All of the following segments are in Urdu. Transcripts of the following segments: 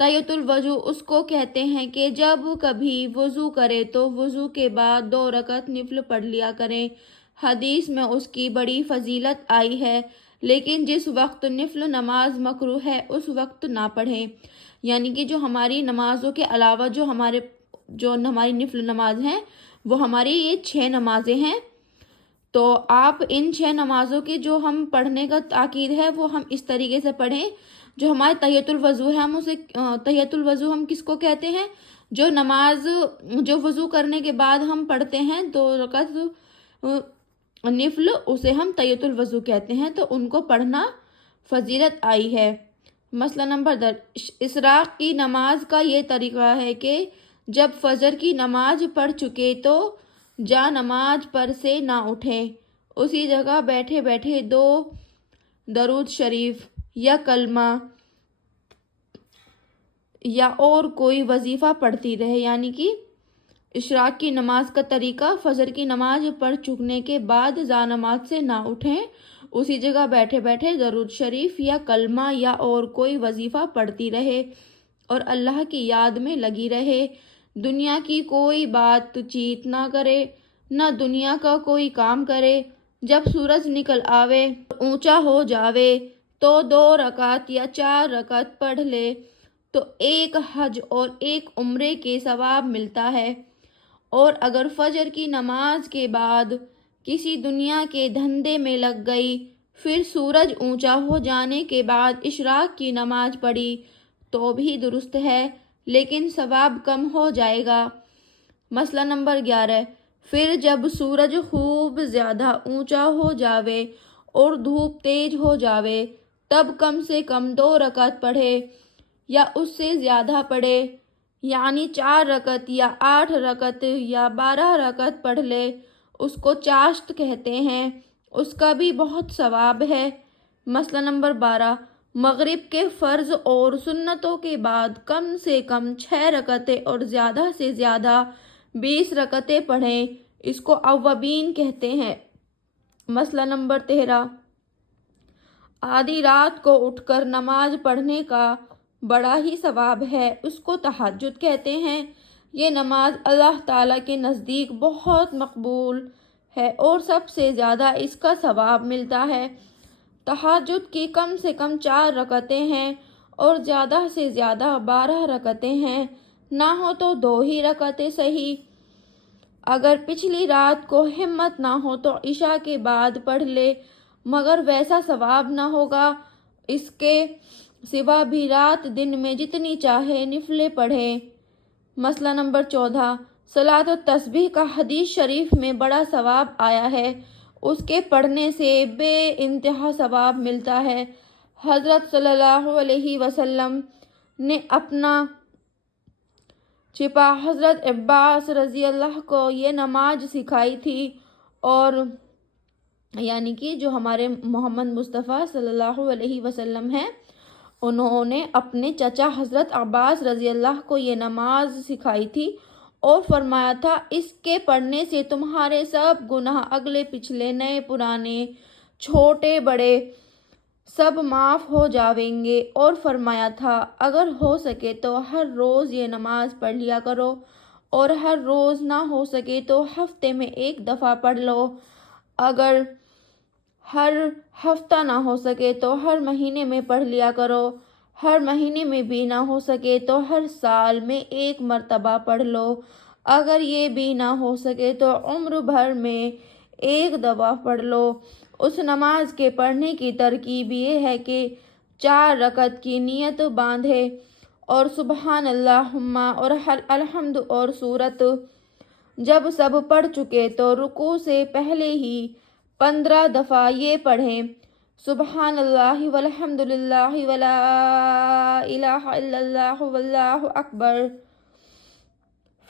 تحیۃ الوضو اس کو کہتے ہیں کہ جب کبھی وضو کرے تو وضو کے بعد 2 رکعت نفل پڑھ لیا کریں۔ حدیث میں اس کی بڑی فضیلت آئی ہے، لیکن جس وقت نفل نماز مکروہ ہے اس وقت نہ پڑھیں۔ یعنی کہ جو ہماری نمازوں کے علاوہ جو ہماری نفل نماز ہیں وہ ہماری یہ 6 نمازیں ہیں، تو آپ ان 6 نمازوں کے جو ہم پڑھنے کا تاکید ہے وہ ہم اس طریقے سے پڑھیں۔ جو ہمارے تحیۃ الوضو ہے ہم اسے تحیۃ الوضو ہم کس کو کہتے ہیں؟ جو وضو کرنے کے بعد ہم پڑھتے ہیں 2 رکعت نفل، اسے ہم تحیۃ الوضو کہتے ہیں، تو ان کو پڑھنا فضیلت آئی ہے۔ مسئلہ نمبر 10، اشراق کی نماز کا یہ طریقہ ہے کہ جب فجر کی نماز پڑھ چکے تو جا نماز پر سے نہ اٹھیں، اسی جگہ بیٹھے بیٹھے 2 درود شریف یا کلمہ یا اور کوئی وظیفہ پڑھتی رہے۔ یعنی کہ اشراق کی نماز کا طریقہ، فجر کی نماز پڑھ چکنے کے بعد جا نماز سے نہ اٹھیں، اسی جگہ بیٹھے بیٹھے درود شریف یا کلمہ یا اور کوئی وظیفہ پڑھتی رہے اور اللہ کی یاد میں لگی رہے۔ دنیا کی کوئی بات چیت نہ کرے، نہ دنیا کا کوئی کام کرے۔ جب سورج نکل آوے، اونچا ہو جاوے تو 2 رکعت یا 4 رکعت پڑھ لے تو 1 حج اور 1 عمرے کے ثواب ملتا ہے۔ اور اگر فجر کی نماز کے بعد کسی دنیا کے دھندے میں لگ گئی، پھر سورج اونچا ہو جانے کے بعد اشراق کی نماز پڑھی تو بھی درست ہے، لیکن ثواب کم ہو جائے گا۔ مسئلہ نمبر 11، پھر جب سورج خوب زیادہ اونچا ہو جاوے اور دھوپ تیز ہو جاوے تب کم سے کم 2 رکعت پڑھے یا اس سے زیادہ پڑھے، یعنی 4 رکعت یا 8 رکعت یا 12 رکعت پڑھ لے، اس کو چاشت کہتے ہیں، اس کا بھی بہت ثواب ہے۔ مسئلہ نمبر 12، مغرب کے فرض اور سنتوں کے بعد کم سے کم 6 رکعتیں اور زیادہ سے زیادہ 20 رکعتیں پڑھیں، اس کو اوابین کہتے ہیں۔ مسئلہ نمبر 13، آدھی رات کو اٹھ کر نماز پڑھنے کا بڑا ہی ثواب ہے، اس کو تہجد کہتے ہیں۔ یہ نماز اللہ تعالیٰ کے نزدیک بہت مقبول ہے اور سب سے زیادہ اس کا ثواب ملتا ہے۔ تہجد کی کم سے کم 4 رکعتیں ہیں اور زیادہ سے زیادہ 12 رکعتیں ہیں، نہ ہو تو 2 ہی رکعتیں صحیح۔ اگر پچھلی رات کو ہمت نہ ہو تو عشاء کے بعد پڑھ لے، مگر ویسا ثواب نہ ہوگا۔ اس کے سوا بھی رات دن میں جتنی چاہے نفلیں پڑھیں۔ مسئلہ نمبر 14، صلاۃ التسبیح کا حدیث شریف میں بڑا ثواب آیا ہے، اس کے پڑھنے سے بے انتہا ثواب ملتا ہے۔ حضرت صلی اللہ علیہ وسلم نے اپنا چھپا حضرت عباس رضی اللہ کو یہ نماز سکھائی تھی، اور یعنی کہ جو ہمارے محمد مصطفیٰ صلی اللہ علیہ وسلم ہیں، انہوں نے اپنے چچا حضرت عباس رضی اللہ کو یہ نماز سکھائی تھی اور فرمایا تھا اس کے پڑھنے سے تمہارے سب گناہ، اگلے پچھلے، نئے پرانے، چھوٹے بڑے، سب معاف ہو جاویں گے، اور فرمایا تھا اگر ہو سکے تو ہر روز یہ نماز پڑھ لیا کرو، اور ہر روز نہ ہو سکے تو ہفتے میں 1 دفعہ پڑھ لو، اگر ہر ہفتہ نہ ہو سکے تو ہر مہینے میں پڑھ لیا کرو، ہر مہینے میں بھی نہ ہو سکے تو ہر سال میں 1 مرتبہ پڑھ لو، اگر یہ بھی نہ ہو سکے تو عمر بھر میں 1 دفعہ پڑھ لو۔ اس نماز کے پڑھنے کی ترکیب یہ ہے کہ 4 رکعت کی نیت باندھے اور سبحان اللہم اور الحمد اور سورت جب سب پڑھ چکے تو رکوع سے پہلے ہی 15 دفعہ یہ پڑھیں، سبحان اللہ والحمد للہ ولا الہ الا اللہ واللہ اکبر۔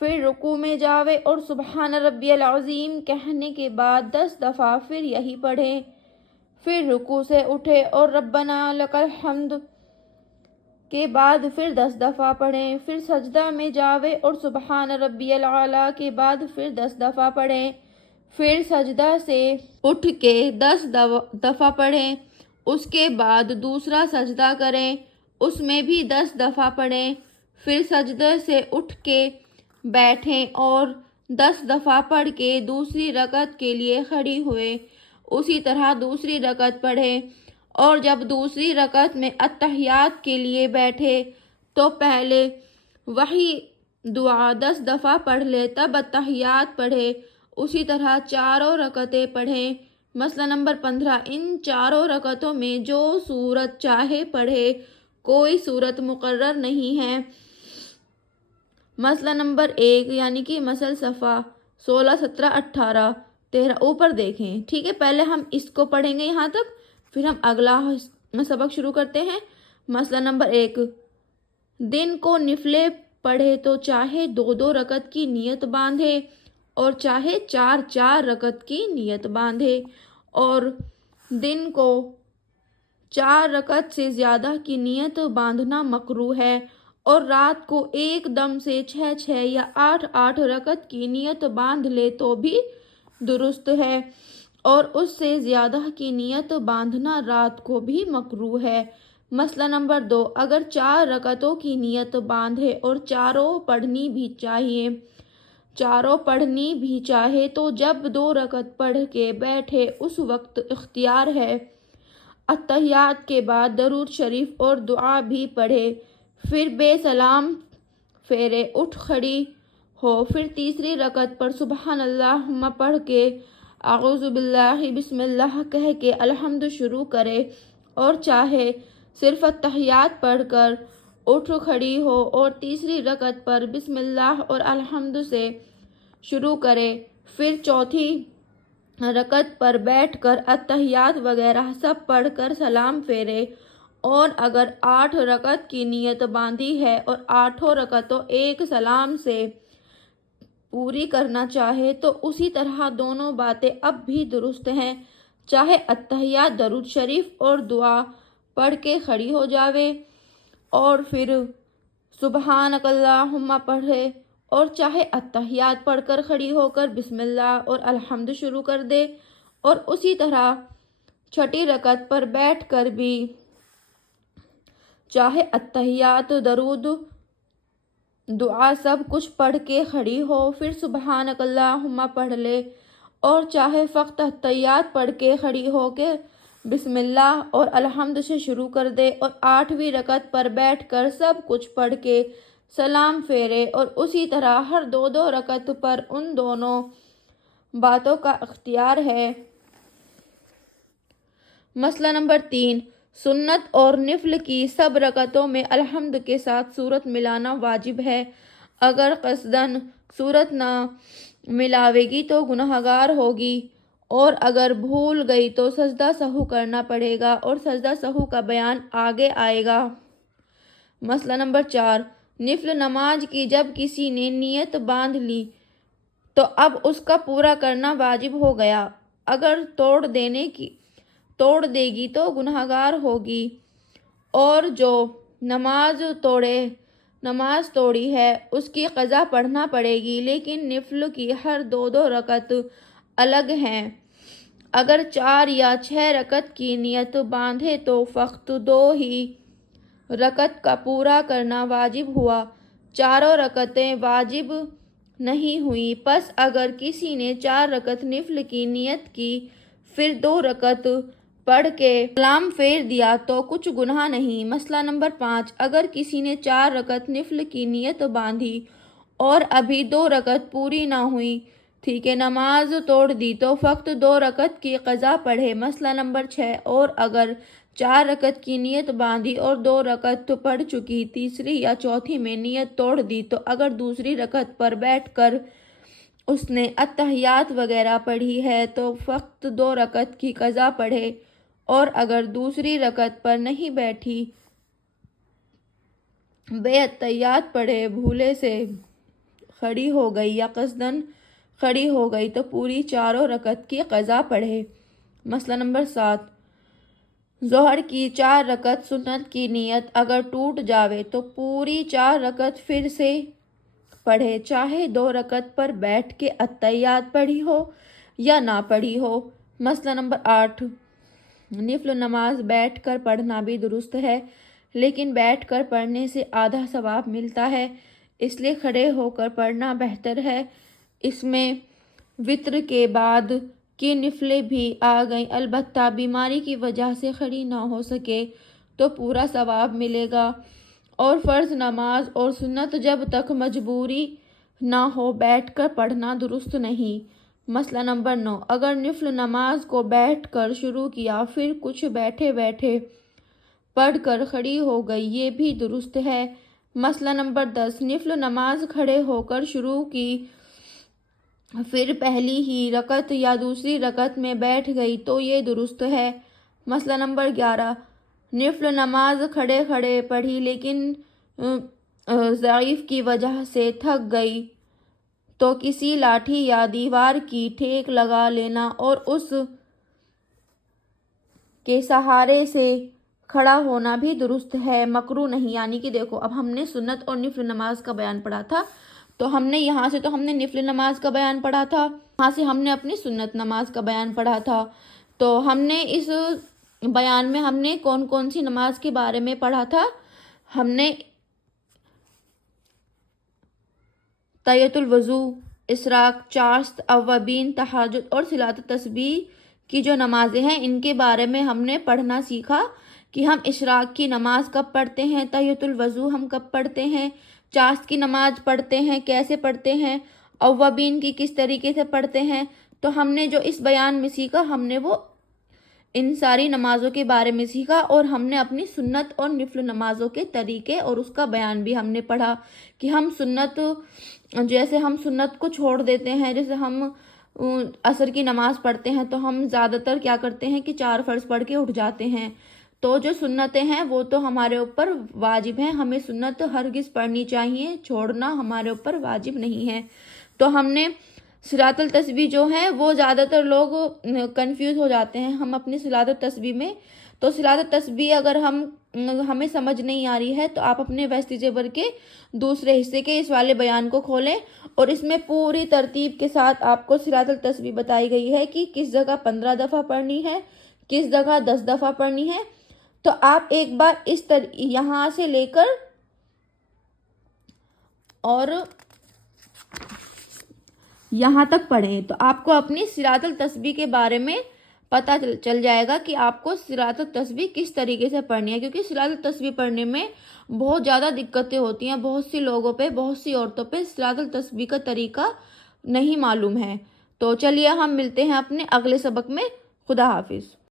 پھر رکوع میں جاوے اور سبحان ربی العظیم کہنے کے بعد 10 دفعہ پھر یہی پڑھیں، پھر رکوع سے اٹھے اور ربنا لک الحمد کے بعد پھر 10 دفعہ پڑھیں، پھر سجدہ میں جاوے اور سبحان ربی الاعلیٰ کے بعد پھر 10 دفعہ پڑھیں، پھر سجدہ سے اٹھ کے 10 دفعہ پڑھیں، اس کے بعد دوسرا سجدہ کریں اس میں بھی 10 دفعہ پڑھیں، پھر سجدے سے اٹھ کے بیٹھیں اور 10 دفعہ پڑھ کے دوسری رکعت کے لیے کھڑی ہوئے، اسی طرح دوسری رکعت پڑھیں، اور جب دوسری رکعت میں اتحیات کے لیے بیٹھے تو پہلے وہی دعا 10 دفعہ پڑھ لے، تب اتحیات پڑھے، اسی طرح چاروں رکعتیں پڑھیں۔ مسئلہ نمبر 15، ان چاروں رکعتوں میں جو سورت چاہے پڑھے، کوئی سورت مقرر نہیں ہے۔ مسئلہ نمبر 1 یعنی کہ مسئلہ صفحہ 16، 17، 18، 13 اوپر دیکھیں، ٹھیک ہے۔ پہلے ہم اس کو پڑھیں گے یہاں تک، پھر ہم اگلا سبق شروع کرتے ہیں۔ مسئلہ نمبر 1، دن کو نفلیں پڑھے تو چاہے 2 رکعت کی نیت باندھے اور چاہے 4 رکعت کی نیت باندھے، اور دن کو 4 رکعت سے زیادہ کی نیت باندھنا مکروہ ہے، اور رات کو ایک دم سے 6 یا 8 رکعت کی نیت باندھ لے تو بھی درست ہے، اور اس سے زیادہ کی نیت باندھنا رات کو بھی مکروہ ہے۔ مسئلہ نمبر 2، اگر 4 رکعتوں کی نیت باندھے اور چاروں پڑھنی بھی چاہے تو جب 2 رکعت پڑھ کے بیٹھے اس وقت اختیار ہے، اتحیات کے بعد درود شریف اور دعا بھی پڑھے، پھر بے سلام پھیرے اٹھ کھڑی ہو، پھر تیسری رکعت پر سبحان اللہ پڑھ کے اعوذ باللہ بسم اللہ کہہ کے الحمد شروع کرے، اور چاہے صرف اتحیات پڑھ کر اٹھ کھڑی ہو اور تیسری رکعت پر بسم اللہ اور الحمد سے شروع کرے، پھر چوتھی رکعت پر بیٹھ کر اتحیات وغیرہ سب پڑھ کر سلام پھیرے، اور اگر 8 رکعت کی نیت باندھی ہے اور 8 رکعتوں ایک سلام سے پوری کرنا چاہے تو اسی طرح دونوں باتیں اب بھی درست ہیں، چاہے اتحیات درود شریف اور دعا پڑھ کے کھڑی ہو جاوے اور پھر سبحانک اللہم پڑھے، اور چاہے اتحیات پڑھ کر کھڑی ہو کر بسم اللہ اور الحمد شروع کر دے، اور اسی طرح چھٹی رکعت پر بیٹھ کر بھی چاہے اتحیات درود دعا سب کچھ پڑھ کے کھڑی ہو، پھر سبحانک اللہم پڑھ لے، اور چاہے فقط اتحیات پڑھ کے کھڑی ہو کے بسم اللہ اور الحمد سے شروع کر دے، اور 8ویں رکعت پر بیٹھ کر سب کچھ پڑھ کے سلام پھیرے، اور اسی طرح ہر 2 رکعت پر ان دونوں باتوں کا اختیار ہے۔ مسئلہ نمبر 3، سنت اور نفل کی سب رکعتوں میں الحمد کے ساتھ سورت ملانا واجب ہے، اگر قصداً سورت نہ ملاوے گی تو گنہگار ہوگی، اور اگر بھول گئی تو سجدہ سہو کرنا پڑے گا، اور سجدہ سہو کا بیان آگے آئے گا۔ مسئلہ نمبر 4، نفل نماز کی جب کسی نے نیت باندھ لی تو اب اس کا پورا کرنا واجب ہو گیا، اگر توڑ دے گی تو گنہگار ہوگی، اور جو نماز توڑی ہے اس کی قضا پڑھنا پڑے گی، لیکن نفل کی ہر 2 رکعت الگ ہیں۔ اگر 4 یا 6 رکعت کی نیت باندھے تو فقط 2 ہی رکعت کا پورا کرنا واجب ہوا، چاروں رکعتیں واجب نہیں ہوئیں۔ پس اگر کسی نے 4 رکعت نفل کی نیت کی، پھر 2 رکعت پڑھ کے سلام پھیر دیا تو کچھ گناہ نہیں۔ مسئلہ نمبر 5، اگر کسی نے 4 رکعت نفل کی نیت باندھی اور ابھی 2 رکعت پوری نہ ہوئی تھی کہ نماز توڑ دی تو فقط 2 رکعت کی قضا پڑھے۔ مسئلہ نمبر 6، اور اگر 4 رکعت کی نیت باندھی اور 2 رکعت پڑھ چکی، تیسری یا چوتھی میں نیت توڑ دی تو اگر دوسری رکعت پر بیٹھ کر اس نے اتحیات وغیرہ پڑھی ہے تو فقط 2 رکعت کی قضا پڑھے، اور اگر دوسری رکعت پر نہیں بیٹھی، بے اتحیات پڑھے بھولے سے کھڑی ہو گئی یا قصداً کھڑی ہو گئی تو پوری 4 رکعت کی قضا پڑھے۔ مسئلہ نمبر 7، ظہر کی 4 رکعت سنت کی نیت اگر ٹوٹ جاوے تو پوری 4 رکعت پھر سے پڑھے، چاہے 2 رکعت پر بیٹھ کے اتحیات پڑھی ہو یا نہ پڑھی ہو۔ مسئلہ نمبر 8، نفل نماز بیٹھ کر پڑھنا بھی درست ہے، لیکن بیٹھ کر پڑھنے سے آدھا ثواب ملتا ہے، اس لیے کھڑے ہو کر پڑھنا بہتر ہے۔ اس میں وطر کے بعد کی نفلیں بھی آ گئیں، البتہ بیماری کی وجہ سے کھڑی نہ ہو سکے تو پورا ثواب ملے گا۔ اور فرض نماز اور سنت جب تک مجبوری نہ ہو بیٹھ کر پڑھنا درست نہیں۔ مسئلہ نمبر 9، اگر نفل نماز کو بیٹھ کر شروع کیا پھر کچھ بیٹھے بیٹھے پڑھ کر کھڑی ہو گئی، یہ بھی درست ہے۔ مسئلہ نمبر 10، نفل نماز کھڑے ہو کر شروع کی پھر پہلی ہی رکعت یا دوسری رکعت میں بیٹھ گئی تو یہ درست ہے۔ مسئلہ نمبر 11، نفل نماز کھڑے کھڑے پڑھی لیکن ضعیف کی وجہ سے تھک گئی تو کسی لاٹھی یا دیوار کی ٹیک لگا لینا اور اس کے سہارے سے کھڑا ہونا بھی درست ہے، مکروہ نہیں۔ یعنی کہ دیکھو، اب ہم نے سنت اور نفل نماز کا بیان پڑھا تھا، تو ہم نے یہاں سے تو ہم نے نفل نماز کا بیان پڑھا تھا، یہاں سے ہم نے اپنی سنت نماز کا بیان پڑھا تھا۔ تو ہم نے اس بیان میں ہم نے کون کون سی نماز کے بارے میں پڑھا تھا؟ ہم نے تحیۃ الوضو، اشراق، چاشت، اوابین، تہجد اور صلاۃ التسبیح کی جو نمازیں ہیں ان کے بارے میں ہم نے پڑھنا سیکھا کہ ہم اشراق کی نماز کب پڑھتے ہیں، تحیۃ الوضو ہم کب پڑھتے ہیں، چاشت کی نماز پڑھتے ہیں کیسے پڑھتے ہیں، اوابین کی کس طریقے سے پڑھتے ہیں۔ تو ہم نے جو اس بیان میں سیکھا ہم نے وہ ان ساری نمازوں کے بارے میں سیکھا، اور ہم نے اپنی سنت اور نفل نمازوں کے طریقے اور اس کا بیان بھی ہم نے پڑھا کہ ہم سنت، جیسے ہم سنت کو چھوڑ دیتے ہیں، جیسے ہم عصر کی نماز پڑھتے ہیں تو ہم زیادہ تر کیا کرتے ہیں کہ 4 فرض پڑھ کے اٹھ جاتے ہیں، تو جو سنتیں ہیں وہ تو ہمارے اوپر واجب ہیں، ہمیں سنت ہرگز پڑھنی چاہیے، چھوڑنا ہمارے اوپر واجب نہیں ہے۔ تو ہم نے صلاۃ التسبیح جو ہے وہ زیادہ تر لوگ کنفیوز ہو جاتے ہیں ہم اپنی صلاۃ التسبیح میں، تو صلاۃ التسبیح اگر ہمیں سمجھ نہیں آ رہی ہے تو آپ اپنے ویسٹ زیور کے دوسرے حصے کے اس والے بیان کو کھولیں، اور اس میں پوری ترتیب کے ساتھ آپ کو صلاۃ التسبیح بتائی گئی ہے کہ کس جگہ 15 دفعہ پڑھنی ہے، کس جگہ 10 دفعہ پڑھنی ہے۔ تو آپ ایک بار یہاں سے لے کر اور یہاں تک پڑھیں تو آپ کو اپنی صلاۃ التسبیح کے بارے میں پتہ چل جائے گا کہ آپ کو صلاۃ التسبیح کس طریقے سے پڑھنی ہے، کیونکہ صلاۃ التسبیح پڑھنے میں بہت زیادہ دقتیں ہوتی ہیں، بہت سی لوگوں پہ، بہت سی عورتوں پہ صلاۃ التسبیح کا طریقہ نہیں معلوم ہے۔ تو چلیے ہم ملتے ہیں اپنے اگلے سبق میں، خدا حافظ۔